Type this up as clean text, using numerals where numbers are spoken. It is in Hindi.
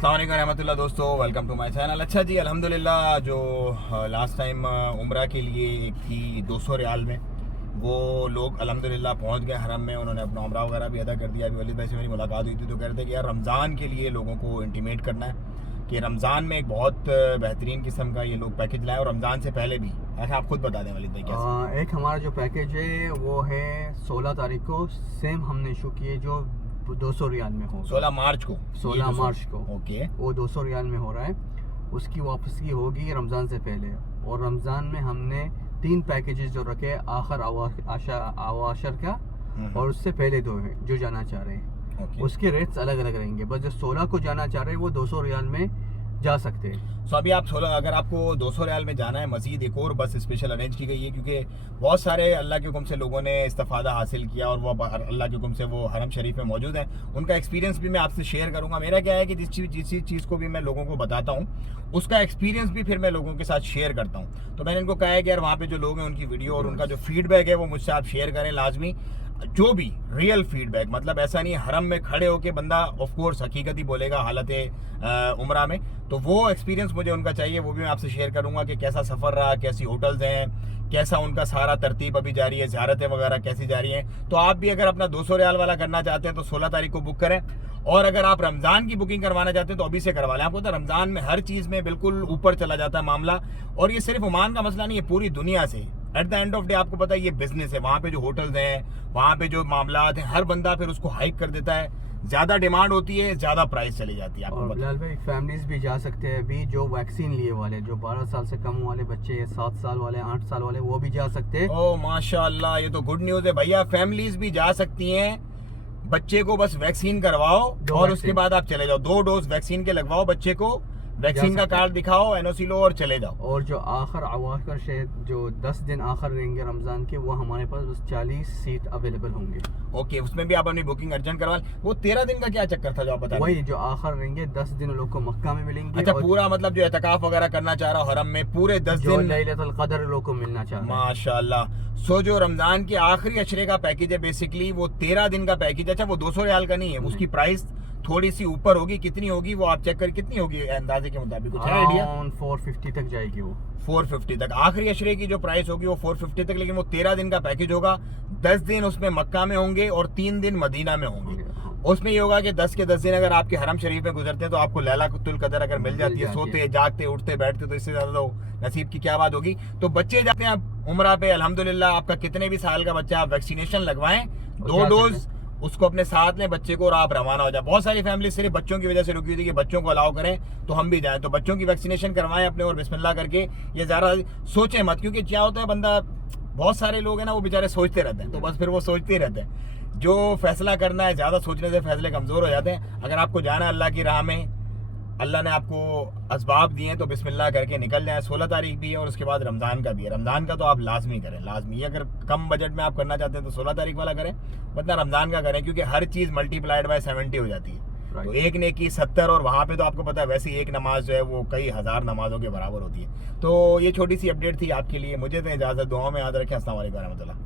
अस्सलाम वालेकुम रहमतुल्लाह दोस्तों, वेलकम टू माय चैनल। अच्छा जी, अल्हम्दुलिल्लाह जो लास्ट टाइम उम्रा के लिए एक थी 200 रियाल में, वो लोग अल्हम्दुलिल्लाह पहुंच गए हरम में। उन्होंने अपना उम्रा वगैरह भी अदा कर दिया। अभी वलीद भाई से मेरी मुलाकात हुई थी तो कह रहे थे कि यार रमज़ान के लिए लोगों को इंटीमेट करना है कि रमज़ान में एक बहुत बेहतरीन किस्म का ये लोग पैकेज लाएँ, और रमज़ान से पहले भी। अच्छा, आप खुद बता दें वलीद भाई क्या। एक हमारा जो पैकेज है वो है 16 तारीख को, सेम हमने इशू किए जो 200 रियाल में हो। 16 मार्च को। 16 मार्च को ओके, वो 200 रियाल में हो रहा है। उसकी वापसी होगी रमज़ान से पहले। और रमज़ान में हमने 3 पैकेजेस जो रखे, आखिर अवाशर का और उससे पहले 2 है जो जाना चाह रहे हैं। उसके रेट्स अलग अलग रहेंगे। बस जो 16 को जाना चाह रहे हैं वो 200 रियाल में जा सकते हैं। सो अभी आप 16, अगर आपको 200 रियाल में जाना है, मज़ीद एक और बस स्पेशल अरेंज की गई है क्योंकि बहुत सारे अल्लाह के हुक्म से लोगों ने इस्तिफ़ादा हासिल किया और वो अल्लाह के हुक्म से वो हरम शरीफ में मौजूद हैं। उनका एक्सपीरियंस भी मैं आपसे शेयर करूंगा। मेरा क्या है कि जिस चीज़ को भी मैं लोगों को बताता हूँ उसका एक्सपीरियंस भी फिर मैं लोगों के साथ शेयर करता हूँ। तो मैंने इनको कहा है कि यार वहाँ पर जो लोग हैं उनकी वीडियो और उनका जो फीडबैक है वो मुझसे आप शेयर करें लाजमी। जो भी रियल फीडबैक, मतलब ऐसा नहीं हरम में खड़े होके बंदा ऑफ कोर्स हकीकत ही बोलेगा हालत उम्रा में, तो वो एक्सपीरियंस मुझे उनका चाहिए। वो भी मैं आपसे शेयर करूंगा कि कैसा सफ़र रहा, कैसी होटल्स हैं, कैसा उनका सारा तरतीब अभी जारी है, ज़ियारतें वगैरह कैसी जारी हैं। तो आप भी अगर अपना 200 रियाल वाला करना चाहते हैं तो 16 तारीख को बुक करें, और अगर आप रमज़ान की बुकिंग करवाना चाहते हैं तो अभी से करवा लें। आपको तो रमज़ान में हर चीज़ में बिल्कुल ऊपर चला जाता है मामला। और ये सिर्फ ओमान का मसला नहीं है, पूरी दुनिया से। At the end of day आपको पता है ये बिजनेस है। वहाँ पे जो होटल्स हैं, वहाँ पे जो मामलात हैं, हर बंदा फिर उसको हाइक कर देता है। ज़्यादा डिमांड होती है, ज़्यादा प्राइस चली जाती है। आपको और बिलाल भाई, फैमिलीज भी जा सकते हैं अभी, जो वैक्सीन लिए वाले, जो 12 साल से कम वाले बच्चे, 7 साल वाले, 8 साल वाले, वो भी जा सकते हैं। ओह माशाल्लाह, ये तो गुड न्यूज़ है भैया। फैमिलीज भी जा सकती हैं। बच्चे को बस वैक्सीन करवाओ और उसके बाद आप चले जाओ। 2 डोज वैक्सीन के लगवाओ, बच्चे को वैक्सीन का कार्ड दिखाओ, एनओसी लो और चले जाओ। और जो आखिर अवाखिर शहर जो 10 दिन आखिर रहेंगे रमज़ान के, वो हमारे पास बस 40 सीट अवेलेबल होंगे। ओके, उसमें भी आप अपनी बुकिंग अर्जेंट करवा लें। वो 13 दिन का क्या चक्कर था जो आप बता रहे? वही जो आखिर रहेंगे 10 दिन लोग को मक्का में मिलेंगे। अच्छा, पूरा मतलब जो एतकाफ वगैरह करना चाह रहा हो हरम में पूरे 10 दिन लैलतुल क़द्र लोग को मिलना चाह रहा है। माशाल्लाह। सो जो रमजान के आखिरी अशरे का पैकेज है बेसिकली वो 13 दिन का पैकेज। अच्छा, वो 200 रियाल का नहीं है, उसकी प्राइस थोड़ी सी ऊपर होगी। कितनी होगी वो आप चेक कर, कितनी होगी अंदाजे के मुताबिक कुछ आइडिया? 450 तक जाएगी वो। 450 तक आखिरी अशरे की जो प्राइस होगी वो 450 तक। लेकिन वो 13 दिन का पैकेज होगा। 10 दिन उसमें मक्का में होंगे और 3 दिन मदीना में होंगे। उसमें ये होगा कि 10 के 10 दिन अगर आपके हरम शरीफ में गुजरते हैं तो आपको लैलतुल क़द्र अगर मिल जाती है, सोते जागते उठते बैठते, तो इससे ज्यादा तो नसीब की क्या बात होगी। तो बच्चे जाते हैं आप उम्रा पे, अल्हम्दुलिल्लाह आपका कितने भी साल का बच्चा, आप वैक्सीनेशन लगवाएं, 2 डोज उसको अपने साथ लें बच्चे को, और आप रवाना हो जाए। बहुत सारी फैमिली सिर्फ बच्चों की वजह से रुकी हुई थी कि बच्चों को अलाउ करें तो हम भी जाएं। तो बच्चों की वैक्सीनेशन करवाएं अपने, और बिस्मिल्लाह करके ये ज़्यादा सोचें मत, क्योंकि क्या होता है बंदा, बहुत सारे लोग हैं ना वो बेचारे सोचते रहते हैं, तो बस फिर वो सोचते ही रहते हैं। जो फैसला करना है, ज़्यादा सोचने से फैसले कमज़ोर हो जाते हैं। अगर आपको जाना है अल्लाह की राह में, अल्लाह ने आपको असबाब दिए हैं, तो बिस्मिल्लाह करके निकल जाए। 16 तारीख भी है और उसके बाद रमज़ान का भी है। रमज़ान का तो आप लाजमी करें, लाजमी। अगर कम बजट में आप करना चाहते हैं तो 16 तारीख वाला करें, वरना रमज़ान का करें, क्योंकि हर चीज़ मल्टीप्लाइड बाय 70 हो जाती है। तो एक ने की 70, और वहाँ पे तो आपको पता है वैसे एक नमाज जो है वो कई हज़ार नमाजों के बराबर होती है। तो ये छोटी सी अपडेट थी आपके लिए। मुझे तो इजाज़त, दुआओं में याद रखें। अस्सलाम वालेकुम रहमतुल्लाह।